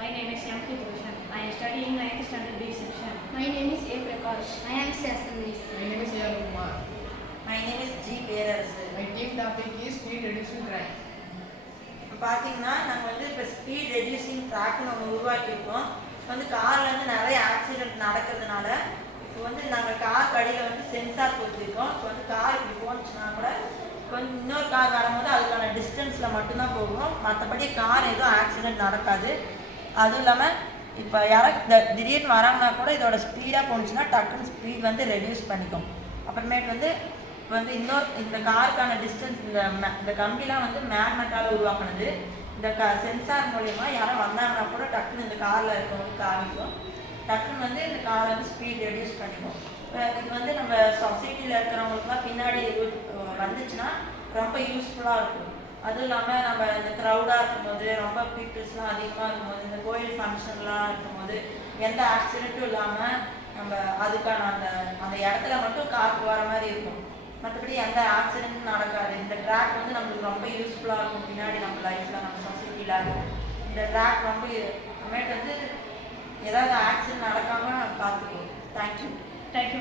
My name is M. Bhushan. I am studying 9th standard B section. My name is A. Prakash. My name is Sasanis. My name is A. Kumar. My name is G. Perarasu. My team topic is speed reducing track. இப்போ பார்த்தீங்கன்னா நாங்கள் வந்து இப்போ speed reducing ட்ராக்னு ஒன்று உருவாக்கியிருக்கோம். இப்போ வந்து கார்லேருந்து நிறைய accident நடக்கிறதுனால இப்போ வந்து நாங்கள் கார் கடியில் வந்து சென்சார் கொடுத்துருக்கோம். இப்போ வந்து கார் இப்படி போனுச்சுன்னா கூட இப்போ வந்து இன்னொரு கார் வரும்போது அதுக்கான டிஸ்டன்ஸில் மட்டும்தான் போகும். மற்றபடி கார் எதுவும் ஆக்சிடென்ட் நடக்காது. அதுவும் இல்லாமல் இப்போ யாராவது திடீர்னு வராங்கன்னா கூட இதோட ஸ்பீடாக போணுச்சுன்னா டக்குன்னு ஸ்பீட் வந்து ரெடியூஸ் பண்ணிக்கும். அப்புறமேட்டு வந்து இப்போ வந்து இந்த காருக்கான டிஸ்டன்ஸ் இந்த கம்பிலாம் வந்து மேக்னெட்டால் உருவாக்குனது. இந்த சென்சார் மூலயமா யாரும் வந்தாங்கன்னா கூட டக்குன்னு இந்த காரில் இருக்கவங்க காமிக்கும். டக்குன்னு வந்து இந்த காரை வந்து ஸ்பீட் ரெடியூஸ் பண்ணிக்கும். இது வந்து நம்ம சொசைட்டியில் இருக்கிறவங்களுக்குலாம் பின்னாடி வந்துச்சுன்னா ரொம்ப யூஸ்ஃபுல்லாக இருக்கும். அதுவும் இல்லாமல் நம்ம இந்த க்ரௌடாக இருக்கும்போது ரொம்ப பீப்புள்ஸ்லாம் அதிகமாக இருக்கும்போது இந்த கோயில் ஃபங்க்ஷன்லாம் இருக்கும்போது எந்த ஆக்சிடென்ட்டும் இல்லாமல் நம்ம அதுக்கான அந்த இடத்துல மட்டும் கார் போகிற மாதிரி இருக்கும். மற்றபடி எந்த ஆக்சிடென்ட்டும் நடக்காது. இந்த ட்ராக் வந்து நம்மளுக்கு ரொம்ப யூஸ்ஃபுல்லாக இருக்கும். பின்னாடி நம்ம லைஃப்பில் நம்ம சொசைட்டியில் இந்த ட்ராக் ரொம்ப அப்புறமேட்டு வந்து ஏதாவது ஆக்சிடென்ட் நடக்காமல் பார்த்துக்குவோம். தேங்க்யூ. Thank you.